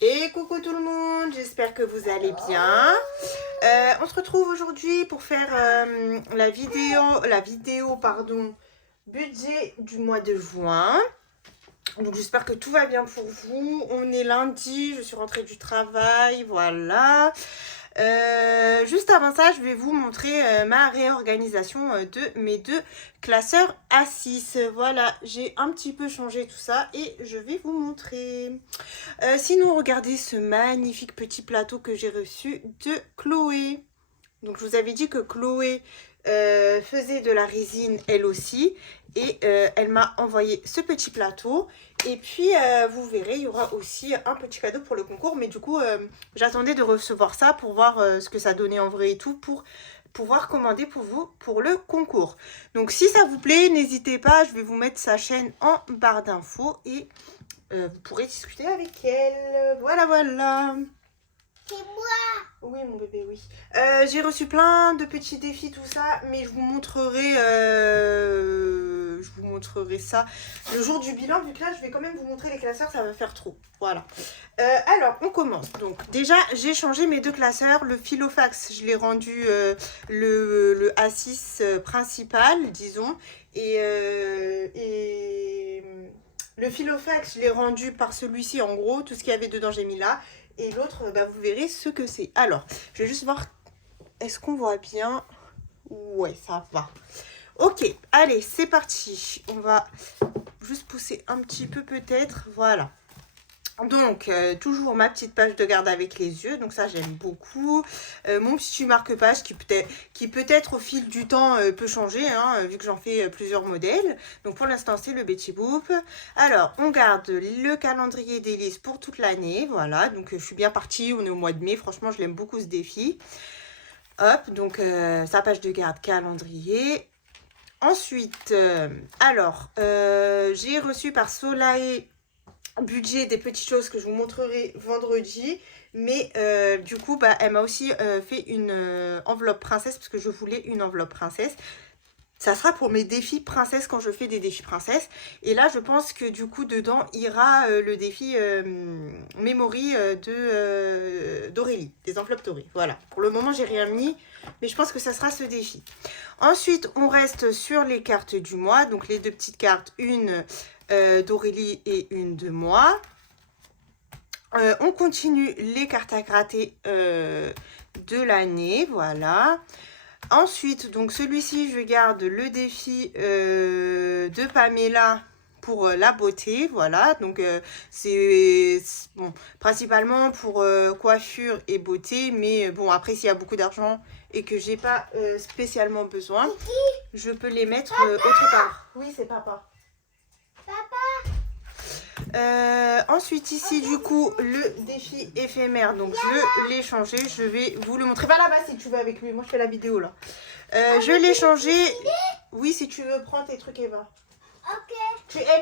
Et coucou tout le monde, j'espère que vous allez bien. On se retrouve aujourd'hui pour faire la vidéo budget du mois de juin. Donc j'espère que tout va bien pour vous. On est lundi, je suis rentrée du travail, voilà. Juste avant ça, je vais vous montrer ma réorganisation de mes deux classeurs A6. Voilà, j'ai un petit peu changé tout ça et je vais vous montrer. Sinon, regardez ce magnifique petit plateau que j'ai reçu de Chloé. Donc, je vous avais dit que Chloé faisait de la résine elle aussi. Et elle m'a envoyé ce petit plateau. Et puis, vous verrez, il y aura aussi un petit cadeau pour le concours. Mais du coup, j'attendais de recevoir ça pour voir ce que ça donnait en vrai et tout. Pour pouvoir commander pour vous pour le concours. Donc, si ça vous plaît, n'hésitez pas. Je vais vous mettre sa chaîne en barre d'infos. Et vous pourrez discuter avec elle. Voilà, voilà. C'est moi. Oui, mon bébé, oui. J'ai reçu plein de petits défis, tout ça, mais je vous montrerai ça le jour du bilan, vu que là, je vais quand même vous montrer les classeurs, ça va faire trop. Voilà. Alors, on commence. Donc, déjà, j'ai changé mes deux classeurs. Le Filofax, je l'ai rendu le A6 principal, disons, et le Filofax, je l'ai rendu par celui-ci, en gros, tout ce qu'il y avait dedans, j'ai mis là. Et l'autre, bah, vous verrez ce que c'est. Alors, je vais juste voir, est-ce qu'on voit bien? Ouais, ça va. Ok, allez, c'est parti. On va juste pousser un petit peu peut-être. Voilà. Donc, toujours ma petite page de garde avec les yeux. Donc ça, j'aime beaucoup. Mon petit marque-page qui peut-être au fil du temps peut changer, hein, vu que j'en fais plusieurs modèles. Donc pour l'instant, c'est le Betty Boop. Alors, on garde le calendrier d'Élise pour toute l'année. Voilà, donc je suis bien partie. On est au mois de mai. Franchement, je l'aime beaucoup ce défi. Hop, donc sa page de garde calendrier. Ensuite, j'ai reçu par Solae budget des petites choses que je vous montrerai vendredi, mais du coup bah, elle m'a aussi fait une enveloppe princesse parce que je voulais une enveloppe princesse. Ça sera pour mes défis princesse quand je fais des défis princesse. Et là, je pense que du coup, dedans, ira le défi memory d'Aurélie, des enveloppes dorées. Voilà. Pour le moment, j'ai rien mis, mais je pense que ça sera ce défi. Ensuite, on reste sur les cartes du mois. Donc, les deux petites cartes, une d'Aurélie et une de moi. On continue les cartes à gratter de l'année. Voilà. Ensuite, donc celui-ci, je garde le défi de Pamela pour la beauté, voilà, donc c'est bon, principalement pour coiffure et beauté, mais bon, après s'il y a beaucoup d'argent et que j'ai pas spécialement besoin, je peux les mettre autre part. Oui, c'est papa. Ensuite ici du coup le défi éphémère, donc je l'ai changé, je vais vous le montrer. Va là-bas si tu veux avec lui, moi je fais la vidéo là. Je l'ai changé. Oui, si tu veux prends tes trucs Eva. Ok.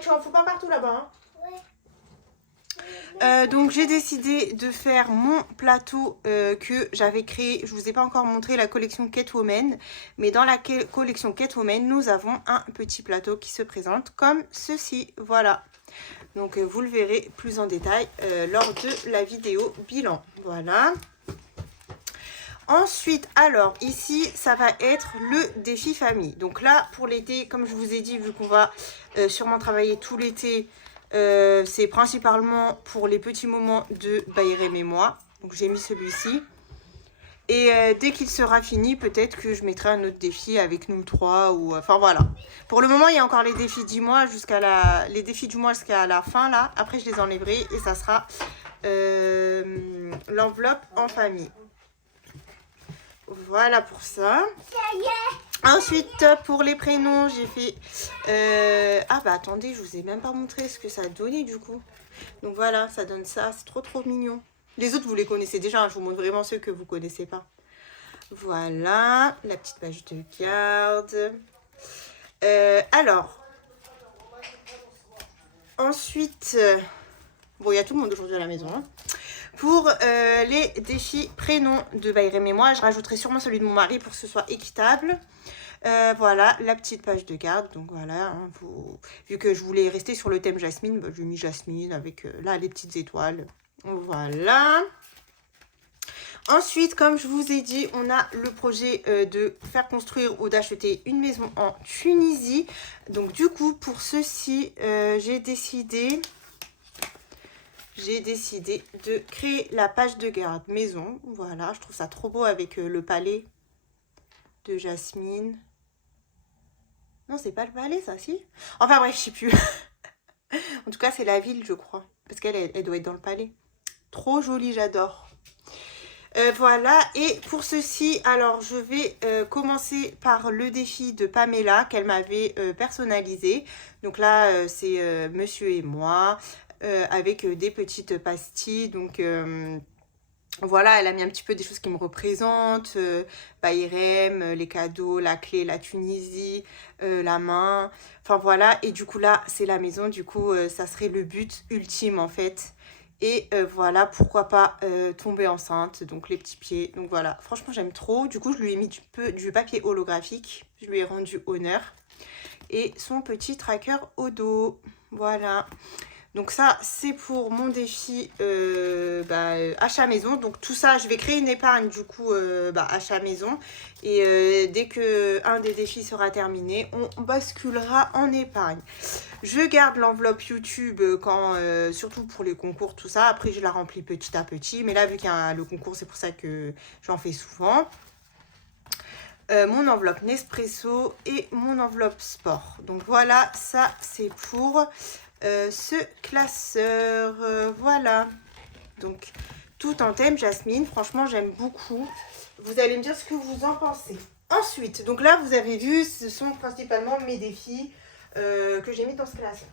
Tu en fous pas partout là-bas, hein. Ouais. Donc j'ai décidé de faire mon plateau que j'avais créé. Je vous ai pas encore montré la collection Catwoman, mais dans la collection Catwoman nous avons un petit plateau qui se présente comme ceci, voilà. Donc vous le verrez plus en détail lors de la vidéo bilan, voilà. Ensuite, alors ici, ça va être le défi famille. Donc là, pour l'été, comme je vous ai dit, vu qu'on va sûrement travailler tout l'été, c'est principalement pour les petits moments de Bayrem et moi. Donc j'ai mis celui-ci. Et dès qu'il sera fini, peut-être que je mettrai un autre défi avec nous trois. Ou enfin voilà. Pour le moment, il y a encore les défis du mois jusqu'à la fin là. Après, je les enlèverai et ça sera l'enveloppe en famille. Voilà pour ça. Ensuite, pour les prénoms, j'ai fait... Ah bah attendez, je vous ai même pas montré ce que ça a donné du coup. Donc voilà, ça donne ça. C'est trop trop mignon. Les autres, vous les connaissez déjà. Je vous montre vraiment ceux que vous connaissez pas. Voilà, la petite page de garde. Alors, ensuite... Bon, il y a tout le monde aujourd'hui à la maison, hein. Pour les défis prénoms de Bayrem et moi, je rajouterai sûrement celui de mon mari pour que ce soit équitable. Voilà, la petite page de garde. Donc voilà, hein, vu que je voulais rester sur le thème Jasmine, bah, j'ai mis Jasmine avec là les petites étoiles. Voilà. Ensuite, comme je vous ai dit, on a le projet de faire construire ou d'acheter une maison en Tunisie. Donc du coup, pour ceci, j'ai décidé de créer la page de garde maison. Voilà, je trouve ça trop beau avec le palais de Jasmine. Non, c'est pas le palais, ça, si? Enfin bref, je sais plus. En tout cas, c'est la ville, je crois. Parce elle doit être dans le palais. Trop jolie, j'adore. Voilà, et pour ceci, alors je vais commencer par le défi de Pamela qu'elle m'avait personnalisé. Donc là, c'est monsieur et moi avec des petites pastilles. Donc voilà, elle a mis un petit peu des choses qui me représentent. Bayrem, les cadeaux, la clé, la Tunisie, la main. Enfin voilà, et du coup là, c'est la maison. Du coup, ça serait le but ultime en fait. Et voilà, pourquoi pas tomber enceinte, donc les petits pieds. Donc voilà, franchement j'aime trop. Du coup je lui ai mis du papier holographique, je lui ai rendu honneur. Et son petit tracker au dos, voilà. Donc ça c'est pour mon défi achat maison. Donc tout ça, je vais créer une épargne du coup achat maison. Et dès que un des défis sera terminé, on basculera en épargne. Je garde l'enveloppe YouTube quand, surtout pour les concours, tout ça. Après, je la remplis petit à petit. Mais là, vu qu'il y a le concours, c'est pour ça que j'en fais souvent. Mon enveloppe Nespresso et mon enveloppe sport. Donc voilà, ça c'est pour ce classeur. Voilà. Donc tout en thème Jasmine. Franchement, j'aime beaucoup. Vous allez me dire ce que vous en pensez. Ensuite, donc là, vous avez vu, ce sont principalement mes défis que j'ai mis dans ce classeur.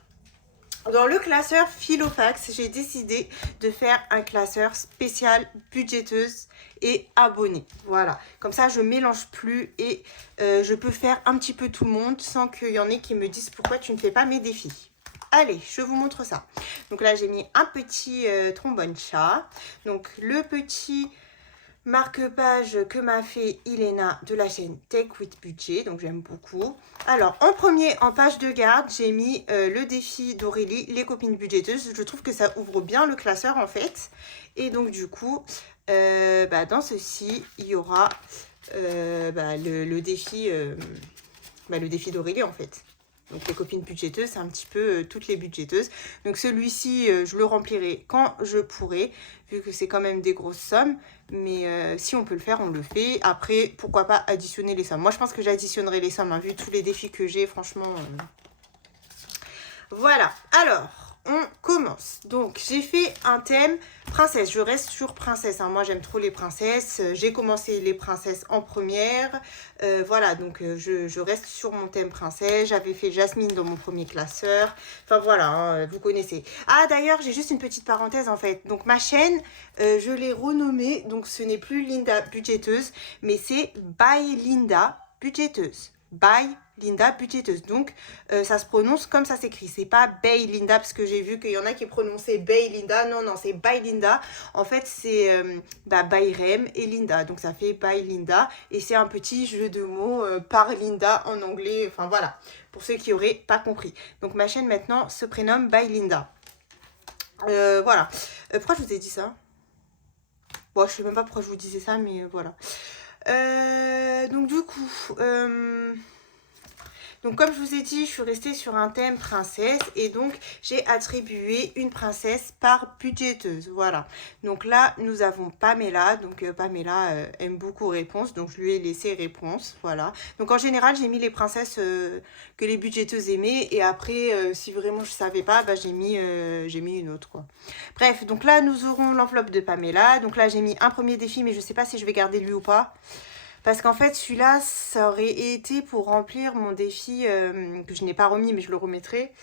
Dans le classeur Philofax, j'ai décidé de faire un classeur spécial budgéteuse et abonnée. Voilà, comme ça je mélange plus et je peux faire un petit peu tout le monde sans qu'il y en ait qui me disent pourquoi tu ne fais pas mes défis. Allez, je vous montre ça. Donc là, j'ai mis un petit trombone chat. Donc le petit marque-page que m'a fait Ilena de la chaîne Tech with Budget, donc j'aime beaucoup. Alors en premier, en page de garde, j'ai mis le défi d'Aurélie, les copines budgéteuses. Je trouve que ça ouvre bien le classeur en fait. Et donc du coup, dans ceci, il y aura le défi d'Aurélie en fait. Donc les copines budgéteuses, c'est un petit peu toutes les budgéteuses. Donc celui-ci, je le remplirai quand je pourrai, vu que c'est quand même des grosses sommes. Mais si on peut le faire, on le fait. Après, pourquoi pas additionner les sommes. Moi, je pense que j'additionnerai les sommes, hein, vu tous les défis que j'ai, franchement. Voilà, alors, on commence. Donc, j'ai fait un thème princesse. Je reste sur princesse, hein. Moi, j'aime trop les princesses. J'ai commencé les princesses en première. Voilà, donc je reste sur mon thème princesse. J'avais fait Jasmine dans mon premier classeur. Enfin, voilà, hein, vous connaissez. Ah, d'ailleurs, j'ai juste une petite parenthèse, en fait. Donc, ma chaîne, je l'ai renommée. Donc, ce n'est plus Linda Budgéteuse, mais c'est By Linda Budgéteuse. By Linda Budgéteuse. Donc, ça se prononce comme ça s'écrit. C'est pas Bay Linda, parce que j'ai vu qu'il y en a qui prononçaient Bay Linda. Non, non, c'est By Linda. En fait, c'est Bayrem et Linda. Donc, ça fait By Linda. Et c'est un petit jeu de mots par Linda en anglais. Enfin, voilà. Pour ceux qui n'auraient pas compris. Donc, ma chaîne maintenant se prénomme By Linda. Voilà. Pourquoi je vous ai dit ça? Bon, je sais même pas pourquoi je vous disais ça, mais voilà. Donc du coup, donc comme je vous ai dit, je suis restée sur un thème princesse et donc j'ai attribué une princesse par budgéteuse. Voilà. Donc là, nous avons Pamela. Donc Pamela aime beaucoup réponse, donc je lui ai laissé réponse. Voilà. Donc en général, j'ai mis les princesses que les budgéteuses aimaient et après, si vraiment je savais pas, j'ai mis une autre quoi. Bref, donc là, nous aurons l'enveloppe de Pamela. Donc là, j'ai mis un premier défi, mais je sais pas si je vais garder lui ou pas. Parce qu'en fait, celui-là, ça aurait été pour remplir mon défi que je n'ai pas remis, mais je le remettrai,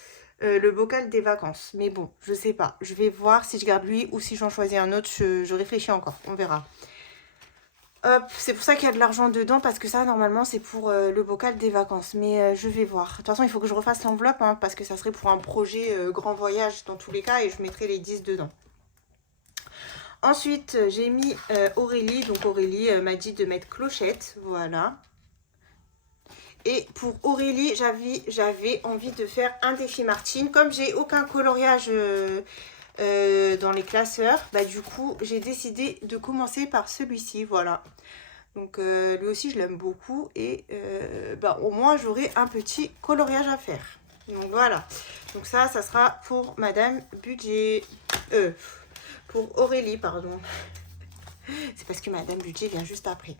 le bocal des vacances. Mais bon, je sais pas. Je vais voir si je garde lui ou si j'en choisis un autre. Je réfléchis encore. On verra. Hop, c'est pour ça qu'il y a de l'argent dedans, parce que ça, normalement, c'est pour le bocal des vacances. Mais je vais voir. De toute façon, il faut que je refasse l'enveloppe, hein, parce que ça serait pour un projet grand voyage dans tous les cas, et je mettrai les 10 dedans. Ensuite, j'ai mis Aurélie. Donc Aurélie m'a dit de mettre clochette. Voilà. Et pour Aurélie, j'avais envie de faire un défi Martine. Comme j'ai aucun coloriage dans les classeurs. Bah du coup, j'ai décidé de commencer par celui-ci, voilà. Donc lui aussi, je l'aime beaucoup et bah, au moins, j'aurai un petit coloriage à faire. Donc voilà. Donc ça sera pour Madame Budget. Pour Aurélie, pardon. C'est parce que Madame Budget vient juste après.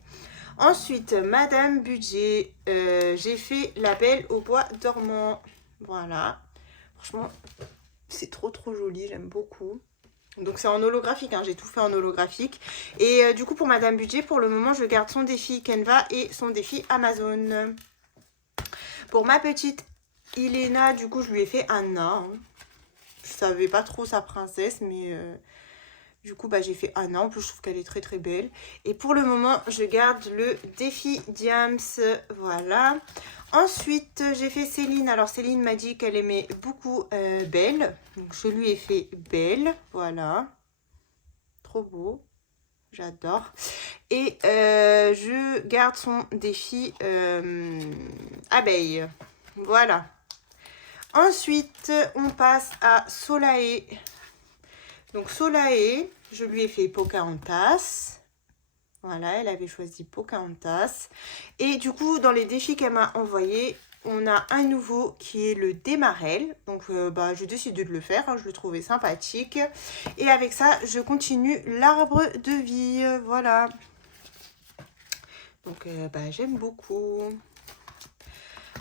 Ensuite, Madame Budget, j'ai fait la Belle au bois dormant. Voilà. Franchement, c'est trop joli, j'aime beaucoup. Donc c'est en holographique, hein, j'ai tout fait en holographique. Et du coup pour Madame Budget, pour le moment, je garde son défi Canva et son défi Amazon. Pour ma petite Ilena, du coup, je lui ai fait un nain. Hein. Je savais pas trop sa princesse, mais... Du coup, bah, j'ai fait un an. En plus, je trouve qu'elle est très belle. Et pour le moment, je garde le défi Diams. Voilà. Ensuite, j'ai fait Céline. Alors, Céline m'a dit qu'elle aimait beaucoup Belle. Donc, je lui ai fait Belle. Voilà. Trop beau. J'adore. Et je garde son défi Abeille. Voilà. Ensuite, on passe à Solae. Donc Solae, je lui ai fait Pocahontas. Voilà, elle avait choisi Pocahontas. Et du coup, dans les défis qu'elle m'a envoyés, on a un nouveau qui est le Démarrel. Donc bah, j'ai décidé de le faire, hein, je le trouvais sympathique. Et avec ça, je continue l'arbre de vie. Voilà. Donc bah, j'aime beaucoup.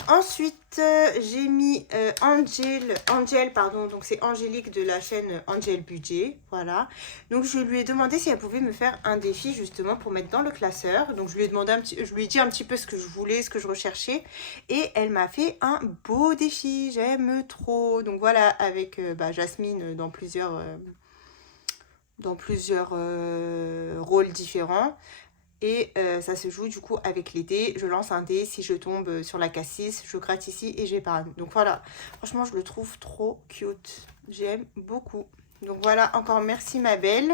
Ensuite, j'ai mis Angel, pardon, donc c'est Angélique de la chaîne Angel Budget, voilà. Donc je lui ai demandé si elle pouvait me faire un défi justement pour mettre dans le classeur. Donc je lui ai demandé je lui ai dit un petit peu ce que je voulais, ce que je recherchais, et elle m'a fait un beau défi. J'aime trop. Donc voilà, avec bah, Jasmine dans plusieurs rôles différents. Et ça se joue du coup avec les dés. Je lance un dé, si je tombe sur la cassis, je gratte ici et j'épargne. Donc voilà, franchement je le trouve trop cute. J'aime beaucoup. Donc voilà, encore merci ma belle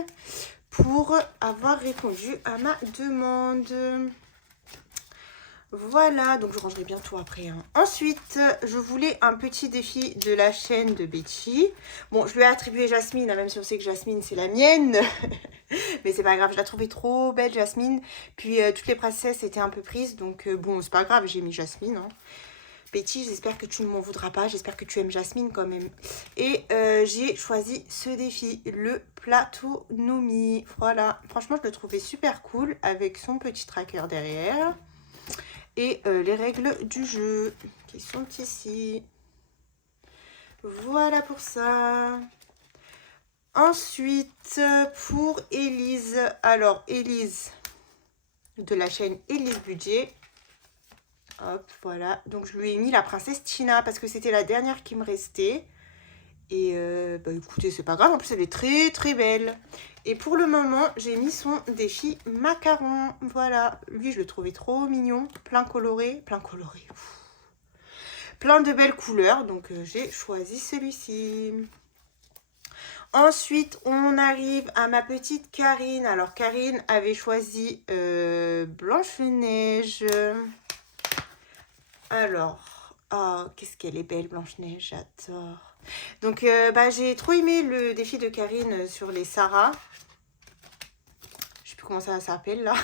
pour avoir répondu à ma demande. Voilà, donc je rangerai bientôt après. Hein. Ensuite, je voulais un petit défi de la chaîne de Betty. Bon, je lui ai attribué Jasmine, hein, même si on sait que Jasmine, c'est la mienne. Mais c'est pas grave, je la trouvais trop belle, Jasmine. Puis, toutes les princesses étaient un peu prises. Donc, bon, c'est pas grave, j'ai mis Jasmine. Hein. Betty, j'espère que tu ne m'en voudras pas. J'espère que tu aimes Jasmine quand même. Et j'ai choisi ce défi, le Platonomie. Voilà, franchement, je le trouvais super cool avec son petit tracker derrière. Et les règles du jeu qui sont ici. Voilà pour ça. Ensuite, pour Élise. Alors, Élise de la chaîne Élise Budget. Hop, voilà. Donc, je lui ai mis la princesse Tina parce que c'était la dernière qui me restait. Et bah écoutez, c'est pas grave. En plus, elle est très belle. Et pour le moment, j'ai mis son défi macaron. Voilà. Lui, je le trouvais trop mignon. Plein coloré. Plein de belles couleurs. Donc, j'ai choisi celui-ci. Ensuite, on arrive à ma petite Karine. Alors, Karine avait choisi Blanche-Neige. Alors, oh, qu'est-ce qu'elle est belle, Blanche-Neige. J'adore. Donc, bah, j'ai trop aimé le défi de Karine sur les Sarah. Je sais plus comment ça s'appelle, là.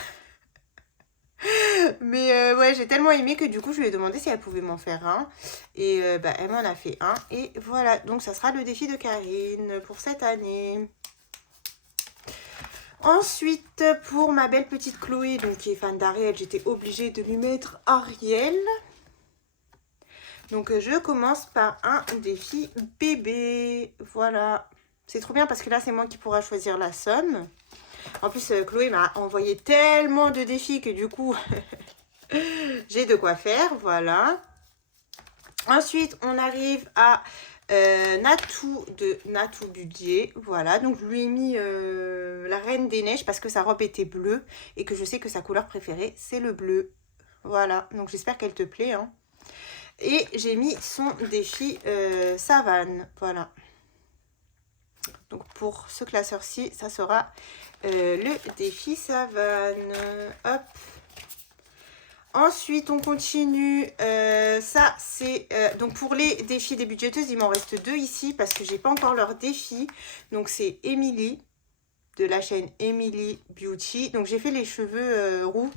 Mais ouais, j'ai tellement aimé que du coup, je lui ai demandé si elle pouvait m'en faire un. Et bah, elle m'en a fait un. Et voilà, donc ça sera le défi de Karine pour cette année. Ensuite, pour ma belle petite Chloé, donc qui est fan d'Ariel, j'étais obligée de lui mettre Ariel. Donc, je commence par un défi bébé. Voilà. C'est trop bien parce que là, c'est moi qui pourra choisir la somme. En plus, Chloé m'a envoyé tellement de défis que du coup, j'ai de quoi faire. Voilà. Ensuite, on arrive à Natou de Natou Budget. Voilà. Donc, je lui ai mis la Reine des Neiges parce que sa robe était bleue et que je sais que sa couleur préférée, c'est le bleu. Voilà. Donc, j'espère qu'elle te plaît. Hein. Et j'ai mis son défi savane. Voilà. Donc pour ce classeur-ci, ça sera le défi savane. Hop. Ensuite, on continue. Ça, c'est... donc, pour les défis des budgeteuses, il m'en reste 2 ici parce que j'ai pas encore leur défi. Donc, c'est Emily de la chaîne Emily Beauty. Donc, j'ai fait les cheveux roux.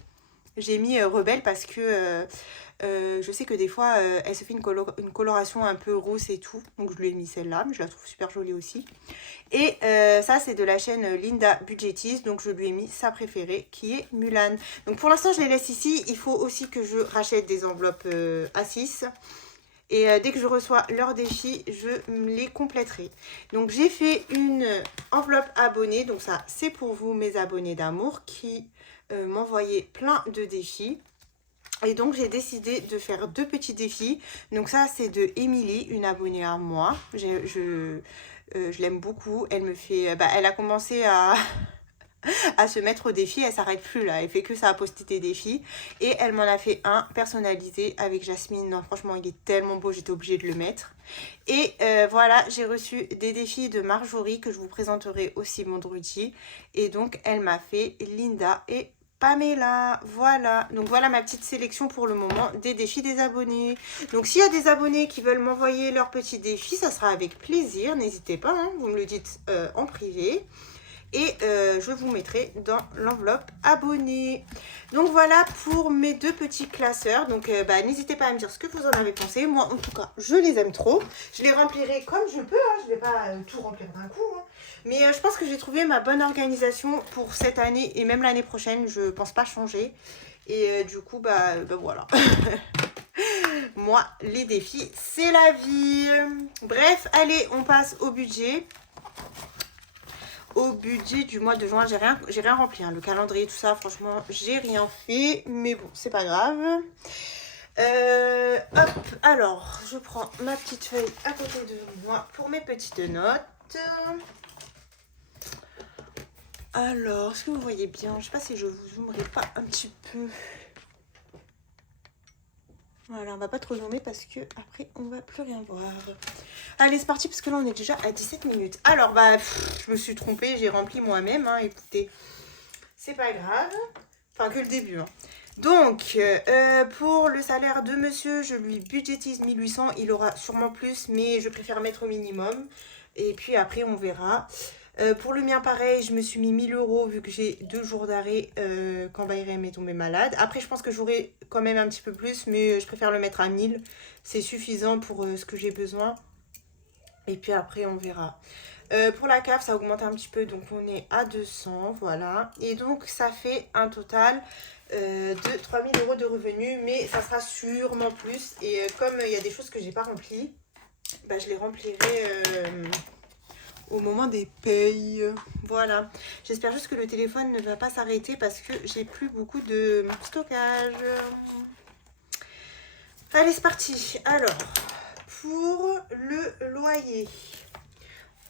J'ai mis Rebelle parce que je sais que des fois, elle se fait une coloration un peu rousse et tout. Donc, je lui ai mis celle-là, mais je la trouve super jolie aussi. Et ça, c'est de la chaîne Linda Budgetist. Donc, je lui ai mis sa préférée qui est Mulan. Donc, pour l'instant, je les laisse ici. Il faut aussi que je rachète des enveloppes A6. Et dès que je reçois leur défi, je les compléterai. Donc, j'ai fait une enveloppe abonnée. Donc, ça, c'est pour vous, mes abonnés d'amour, qui m'envoyaient plein de défis. Et donc, j'ai décidé de faire 2 petits défis. Donc, ça, c'est de Émilie, une abonnée à moi. Je l'aime beaucoup. Elle me fait... elle a commencé à... à se mettre au défi, elle s'arrête plus là, elle fait que ça à poster des défis et elle m'en a fait un personnalisé avec Jasmine. Non, franchement il est tellement beau, j'étais obligée de le mettre. Et voilà, j'ai reçu des défis de Marjorie que je vous présenterai aussi vendredi et donc elle m'a fait Linda et Pamela. Voilà, donc voilà ma petite sélection pour le moment des défis des abonnés. Donc s'il y a des abonnés qui veulent m'envoyer leurs petits défis, ça sera avec plaisir, n'hésitez pas, hein, vous me le dites en privé. Et je vous mettrai dans l'enveloppe abonnée. Donc voilà pour mes 2 petits classeurs. Donc n'hésitez pas à me dire ce que vous en avez pensé. Moi en tout cas je les aime trop. Je les remplirai comme je peux. Hein. Je ne vais pas tout remplir d'un coup. Hein. Mais je pense que j'ai trouvé ma bonne organisation pour cette année. Et même l'année prochaine je pense pas changer. Et du coup voilà. Moi les défis c'est la vie. Bref allez on passe au budget. Au budget du mois de juin, j'ai rien rempli, hein. Le calendrier, tout ça, franchement, j'ai rien fait, mais bon, c'est pas grave. Hop, alors, je prends ma petite feuille à côté de moi pour mes petites notes. Alors, est-ce que vous voyez bien? Je sais pas si je vous zoomerai pas un petit peu. Voilà, on va pas trop zoomer parce que après on va plus rien voir. Allez, c'est parti parce que là on est déjà à 17 minutes. Alors je me suis trompée, j'ai rempli moi-même, hein, écoutez. C'est pas grave. Enfin que le début. Hein. Donc, pour le salaire de monsieur, je lui budgétise 1800. Il aura sûrement plus, mais je préfère mettre au minimum. Et puis après on verra. Pour le mien, pareil, je me suis mis 1000 € vu que j'ai 2 jours d'arrêt quand Bayrem est tombé malade. Après, je pense que j'aurai quand même un petit peu plus, mais je préfère le mettre à 1000. C'est suffisant pour ce que j'ai besoin. Et puis après, on verra. Pour la CAF, ça augmente un petit peu, donc on est à 200, voilà. Et donc, ça fait un total de 3000 € de revenus, mais ça sera sûrement plus. Et comme il y a des choses que j'ai pas remplies, je les remplirai... au moment des payes. Voilà. J'espère juste que le téléphone ne va pas s'arrêter parce que j'ai plus beaucoup de stockage. Allez, c'est parti. Alors, pour le loyer,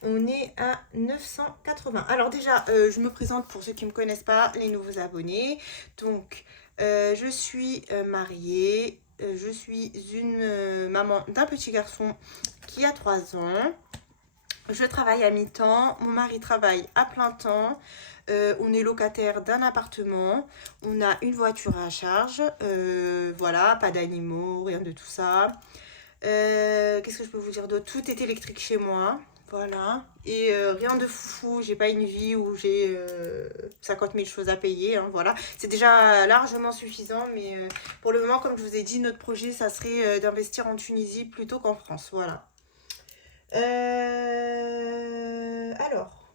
on est à 980. Alors déjà, je me présente pour ceux qui ne me connaissent pas, les nouveaux abonnés. Donc, je suis mariée. Je suis une maman d'un petit garçon qui a 3 ans. Je travaille à mi-temps, mon mari travaille à plein temps, on est locataire d'un appartement, on a une voiture à charge, voilà, pas d'animaux, rien de tout ça. Qu'est-ce que je peux vous dire d'autre? Tout est électrique chez moi, voilà. Et rien de fou, j'ai pas une vie où j'ai 50 000 choses à payer, hein, voilà. C'est déjà largement suffisant, mais pour le moment, comme je vous ai dit, notre projet, ça serait d'investir en Tunisie plutôt qu'en France, voilà. Alors,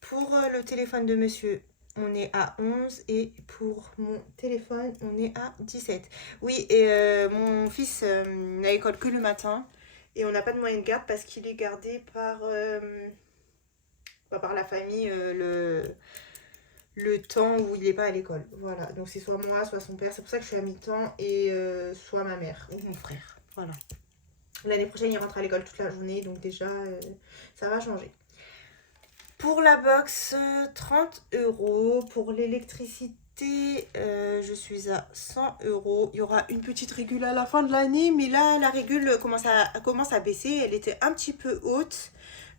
pour le téléphone de monsieur, on est à 11 et pour mon téléphone, on est à 17. Oui, et mon fils n'a école que le matin et on n'a pas de moyen de garde parce qu'il est gardé par, par la famille le temps où il n'est pas à l'école. Voilà, donc c'est soit moi, soit son père. C'est pour ça que je suis à mi-temps et soit ma mère ou mon frère. Voilà. L'année prochaine, il rentre à l'école toute la journée, donc déjà, ça va changer. Pour la box, 30 €. Pour l'électricité, je suis à 100 €. Il y aura une petite régule à la fin de l'année, mais là, la régule commence à baisser. Elle était un petit peu haute,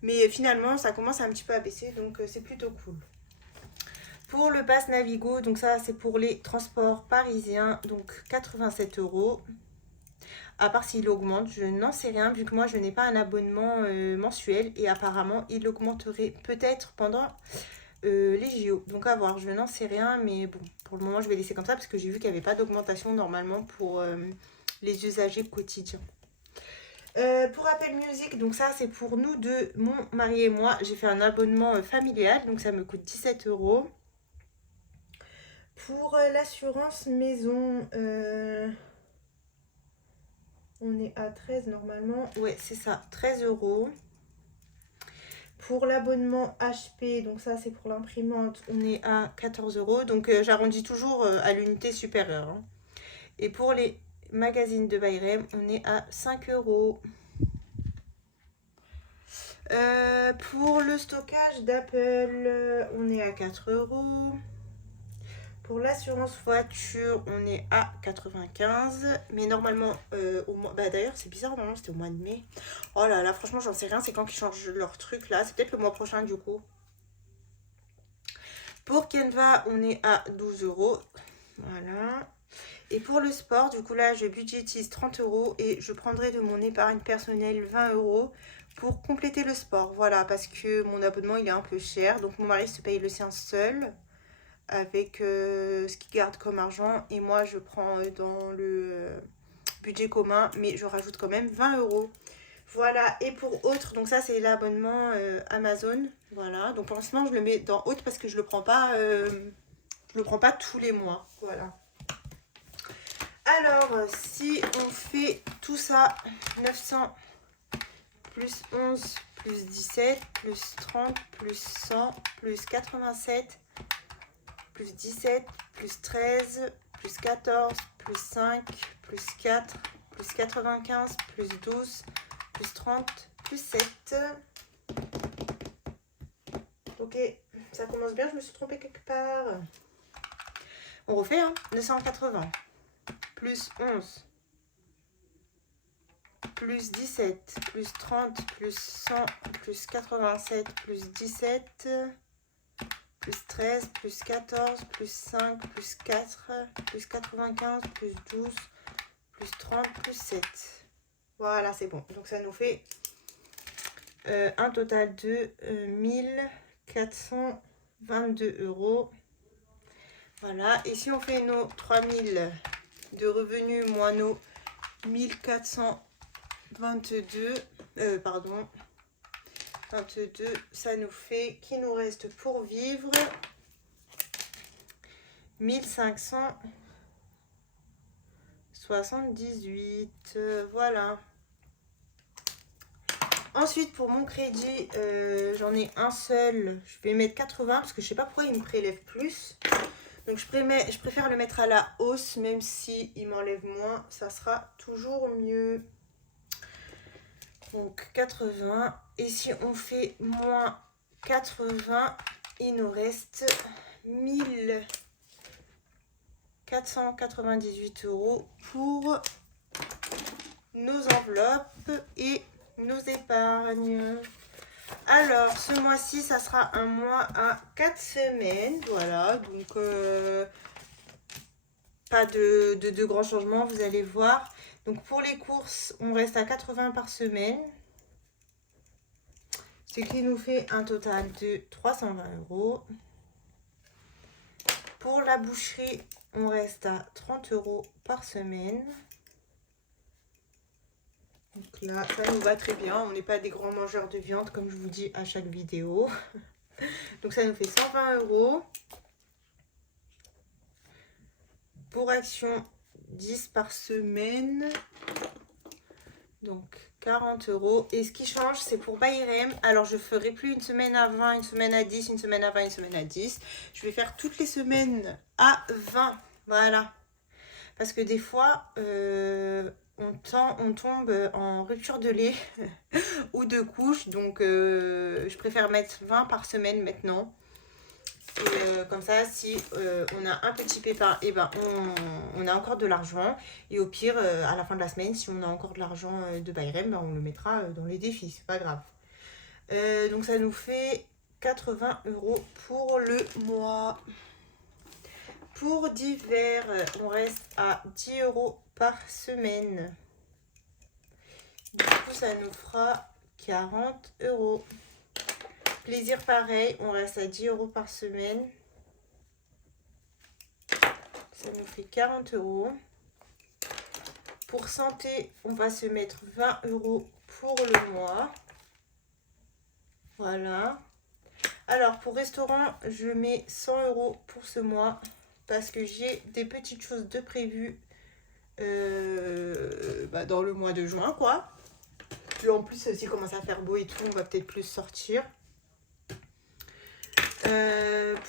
mais finalement, ça commence un petit peu à baisser, donc c'est plutôt cool. Pour le pass Navigo, donc ça c'est pour les transports parisiens, donc 87 €. À part s'il augmente, je n'en sais rien vu que moi je n'ai pas un abonnement mensuel et apparemment il augmenterait peut-être pendant les JO. Donc à voir, je n'en sais rien, mais bon, pour le moment je vais laisser comme ça parce que j'ai vu qu'il n'y avait pas d'augmentation normalement pour les usagers quotidiens. Pour Apple Music, donc ça c'est pour nous deux, mon mari et moi. J'ai fait un abonnement familial, donc ça me coûte 17 €. Pour l'assurance maison, on est à 13 normalement. Ouais, c'est ça, 13 €. Pour l'abonnement HP, donc ça c'est pour l'imprimante, on est à 14 €. Donc j'arrondis toujours à l'unité supérieure. Hein. Et pour les magazines de Bayrem, on est à 5 €. Pour le stockage d'Apple, on est à 4 €. Pour l'assurance voiture, on est à 95. Mais normalement, au mois... Bah d'ailleurs, c'est bizarre, normalement c'était au mois de mai. Oh là là, franchement, j'en sais rien. C'est quand qu'ils changent leur truc là. C'est peut-être le mois prochain du coup. Pour Canva, on est à 12 €. Voilà. Et pour le sport, du coup là, je budgétise 30 € et je prendrai de mon épargne personnelle 20 € pour compléter le sport. Voilà, parce que mon abonnement, il est un peu cher. Donc mon mari se paye le sien seul avec ce qu'il garde comme argent. Et moi, je prends dans le budget commun, mais je rajoute quand même 20 €. Voilà, et pour autre, donc ça, c'est l'abonnement Amazon. Voilà, donc pour l'instant, je le mets dans haute parce que je le prends pas tous les mois. Voilà. Alors, si on fait tout ça, 900 plus 11 plus 17 plus 30 plus 100 plus 87 plus 17 plus 13 plus 14 plus 5 plus 4 plus 95 plus 12 plus 30 plus 7. Ok, ça commence bien, je me suis trompée quelque part. On refait, hein, 980 plus 11 plus 17 plus 30 plus 100 plus 87 plus 17 plus 13 plus 14 plus 5 plus 4 plus 95 plus 12 plus 30 plus 7. Voilà, c'est bon. Donc ça nous fait un total de 1422 €. Voilà, et si on fait nos 3000 de revenus moins nos 1422, 22, ça nous fait, qui nous reste pour vivre, 1578, voilà. Ensuite, pour mon crédit, j'en ai un seul, je vais mettre 80 parce que je sais pas pourquoi il me prélève plus. Donc je préfère le mettre à la hausse, même si il m'enlève moins, ça sera toujours mieux. Donc 80. Et si on fait moins 80, il nous reste 1498 € pour nos enveloppes et nos épargnes. Alors, ce mois-ci, ça sera un mois à 4 semaines. Voilà, donc pas de grands changements, vous allez voir. Donc, pour les courses, on reste à 80 par semaine. Ce qui nous fait un total de 320 €. Pour la boucherie, on reste à 30 € par semaine. Donc là, ça nous va très bien. On n'est pas des grands mangeurs de viande, comme je vous dis à chaque vidéo. Donc ça nous fait 120 €. Pour Action, 10 par semaine. Donc 40 €. Et ce qui change, c'est pour Bayrem. Alors, je ne ferai plus une semaine à 20, une semaine à 10, une semaine à 20, une semaine à 10. Je vais faire toutes les semaines à 20. Voilà. Parce que des fois, on tombe en rupture de lait ou de couche. Donc, je préfère mettre 20 par semaine maintenant. Et comme ça, si on a un petit pépin, et ben on a encore de l'argent. Et au pire, à la fin de la semaine, si on a encore de l'argent de Bayrem, ben on le mettra dans les défis. C'est pas grave. Donc ça nous fait 80 € pour le mois. Pour divers, on reste à 10 € par semaine. Du coup, ça nous fera 40 €. Plaisir, pareil, on reste à 10 € par semaine. Ça nous fait 40 €. Pour santé, on va se mettre 20 € pour le mois. Voilà. Alors, pour restaurant, je mets 100 € pour ce mois parce que j'ai des petites choses de prévues dans le mois de juin, quoi. Puis en plus, s'il commence à faire beau et tout, on va peut-être plus sortir.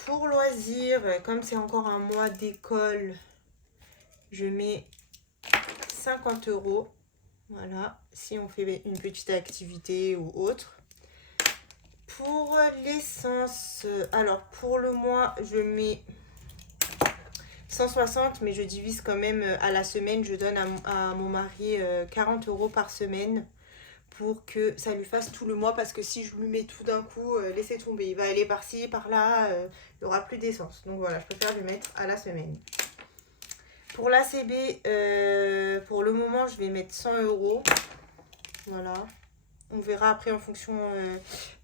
Pour loisirs, comme c'est encore un mois d'école, je mets 50 €. Voilà, si on fait une petite activité ou autre. Pour l'essence, alors pour le mois, je mets 160, mais je divise quand même à la semaine. Je donne à mon mari 40 € par semaine pour que ça lui fasse tout le mois. Parce que si je lui mets tout d'un coup, laissez tomber. Il va aller par-ci, par-là, il n'y aura plus d'essence. Donc voilà, je préfère lui mettre à la semaine. Pour l'ACB, pour le moment, je vais mettre 100 €. Voilà. On verra après en fonction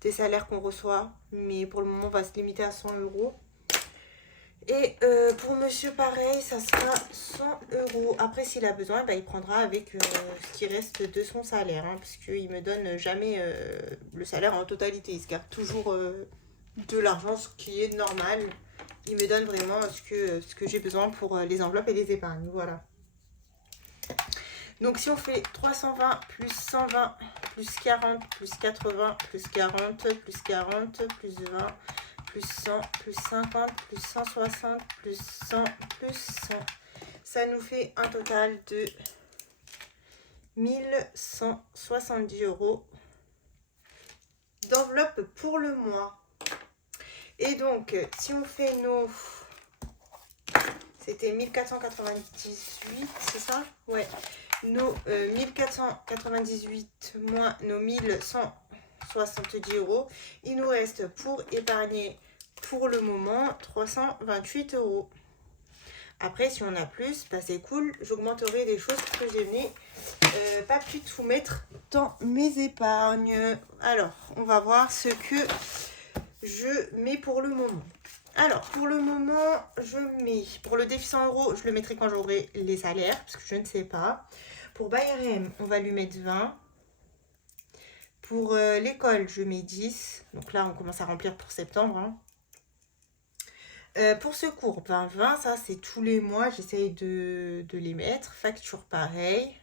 des salaires qu'on reçoit. Mais pour le moment, on va se limiter à 100 €. Et pour monsieur, pareil, ça sera 100 €. Après, s'il a besoin, il prendra avec ce qui reste de son salaire. Parce qu'il ne me donne jamais le salaire en totalité. Il se garde toujours de l'argent, ce qui est normal. Il me donne vraiment ce que j'ai besoin pour les enveloppes et les épargnes. Voilà. Donc si on fait 320 plus 120 plus 40 plus 80 plus 40 plus 40 plus 20 plus 100 plus 50 plus 160 plus 100 plus 100, ça nous fait un total de 1170 € d'enveloppe pour le mois. Et donc si on fait nos... C'était 1498, c'est ça? Ouais. Nos 1498 moins nos 1170 €, il nous reste pour épargner pour le moment 328 €. Après, si on a plus, c'est cool, j'augmenterai des choses que je n'ai pas pu tout mettre dans mes épargnes. Alors, on va voir ce que je mets pour le moment. Alors, pour le moment, je mets, pour le défi 100 €, je le mettrai quand j'aurai les salaires, parce que je ne sais pas. Pour Bayerem, on va lui mettre 20. Pour l'école, je mets 10. Donc là, on commence à remplir pour septembre. Pour secours, 20, ça c'est tous les mois, j'essaye de les mettre. Facture, pareil.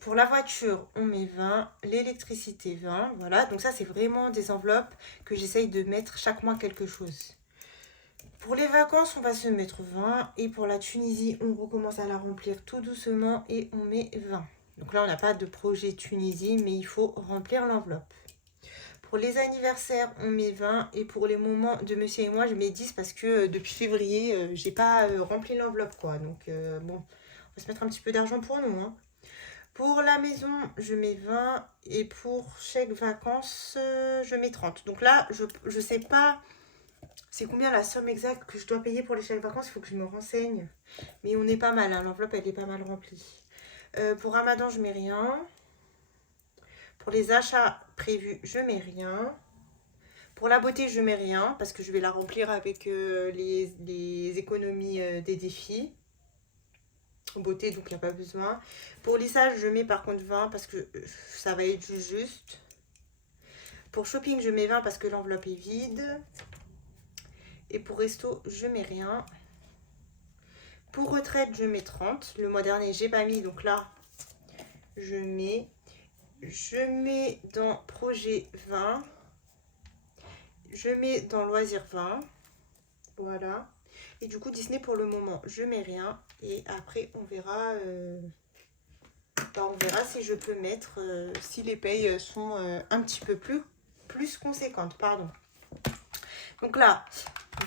Pour la voiture, on met 20. L'électricité, 20. Voilà, donc ça c'est vraiment des enveloppes que j'essaye de mettre chaque mois quelque chose. Pour les vacances, on va se mettre 20. Et pour la Tunisie, on recommence à la remplir tout doucement et on met 20. Donc là, on n'a pas de projet Tunisie, mais il faut remplir l'enveloppe. Pour les anniversaires, on met 20. Et pour les moments de monsieur et moi, je mets 10 parce que depuis février, j'ai pas rempli l'enveloppe, quoi. Donc bon, on va se mettre un petit peu d'argent pour nous. Pour la maison, je mets 20. Et pour chèque vacances, je mets 30. Donc là, je sais pas... C'est combien la somme exacte que je dois payer pour les chèques vacances? Il faut que je me renseigne. Mais on est pas mal, l'enveloppe elle est pas mal remplie. Pour Ramadan, je mets rien. Pour les achats prévus, je mets rien. Pour la beauté, je mets rien parce que je vais la remplir avec les économies des défis. Beauté, donc il n'y a pas besoin. Pour lissage, je mets par contre 20 parce que ça va être juste. Pour shopping, je mets 20 parce que l'enveloppe est vide. Et pour resto, je mets rien. Pour retraite, je mets 30. Le mois dernier, j'ai pas mis. Donc là, je mets dans projet 20. Je mets dans loisir 20. Voilà. Et du coup, Disney, pour le moment, je mets rien. Et après, on verra... on verra si je peux mettre... si les payes sont un petit peu plus conséquentes. Pardon. Donc là...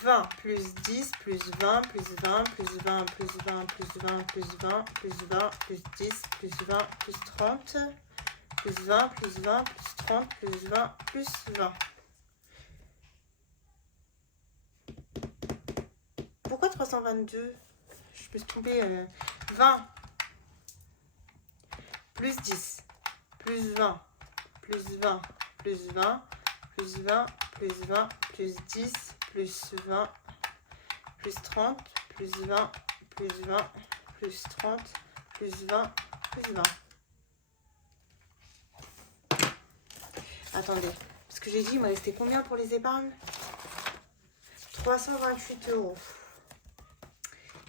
20 plus 10 plus 20 plus 20 plus 20 plus 20 plus 20 plus 20 plus 20 plus 10 plus 20 plus 30 plus 20 plus 20 plus 30 plus 20 plus 20. 322. Je me suis trompée. 20 plus 10 plus 20 plus 20 plus 20 plus 20 plus 20 plus 10 plus 20 plus 30 plus 20 plus 20 plus 30 plus 20 plus 20. Attendez, parce que j'ai dit, il me restait combien pour les épargnes? 328 €.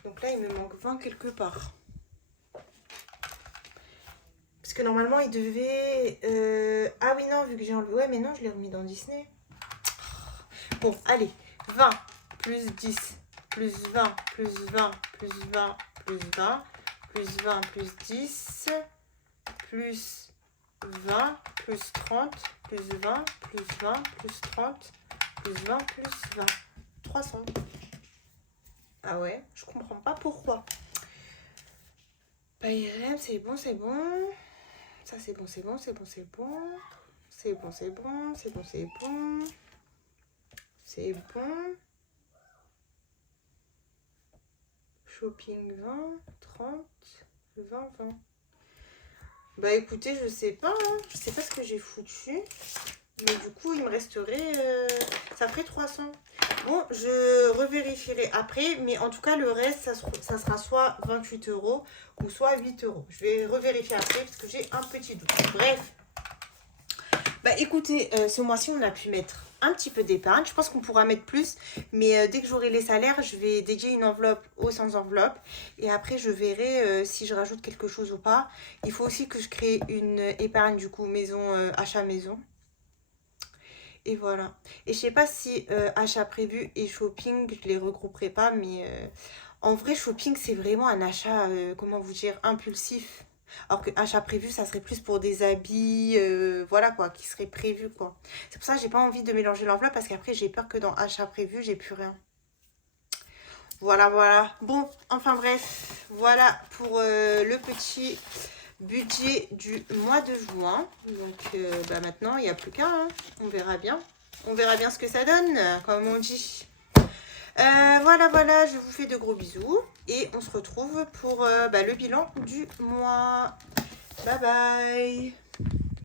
Donc là, il me manque 20 quelque part. Parce que normalement, il devait... Ah oui, non, vu que j'ai enlevé... Ouais, mais non, je l'ai remis dans Disney. Bon, allez. 20 plus 10 plus 20 plus 20 plus 20 plus 20 plus 20 plus 10 plus 20 plus 30 plus 20 plus 20 plus 30 plus 20 plus 20. 300. Ah ouais, je comprends pas pourquoi. Payrem, c'est bon, c'est bon. Ça, c'est bon, c'est bon, c'est bon, c'est bon. C'est bon, c'est bon, c'est bon, c'est bon. C'est bon. Shopping 20, 30, 20, 20. Bah écoutez, je sais pas, hein. Je sais pas ce que j'ai foutu. Mais du coup, il me resterait... ça ferait 300. Bon, je revérifierai après. Mais en tout cas, le reste, ça sera soit 28 € ou soit 8 €. Je vais revérifier après parce que j'ai un petit doute. Bref. Bah écoutez, ce mois-ci, on a pu mettre un petit peu d'épargne. Je pense qu'on pourra mettre plus. Mais dès que j'aurai les salaires, je vais dédier une enveloppe aux sans enveloppe. Et après, je verrai si je rajoute quelque chose ou pas. Il faut aussi que je crée une épargne, du coup, maison, achat maison. Et voilà. Et je sais pas si achat prévu et shopping, je les regrouperai pas. Mais en vrai, shopping, c'est vraiment un achat, comment vous dire, impulsif. Alors que achat prévu, ça serait plus pour des habits, voilà quoi, qui serait prévu quoi. C'est pour ça que j'ai pas envie de mélanger l'enveloppe parce qu'après, j'ai peur que dans achat prévu, j'ai plus rien. Voilà, voilà. Bon, enfin bref, voilà pour le petit budget du mois de juin. Donc bah maintenant, il n'y a plus qu'à. Hein. On verra bien. On verra bien ce que ça donne, comme on dit. Voilà, voilà, je vous fais de gros bisous. Et on se retrouve pour le bilan du mois. Bye bye.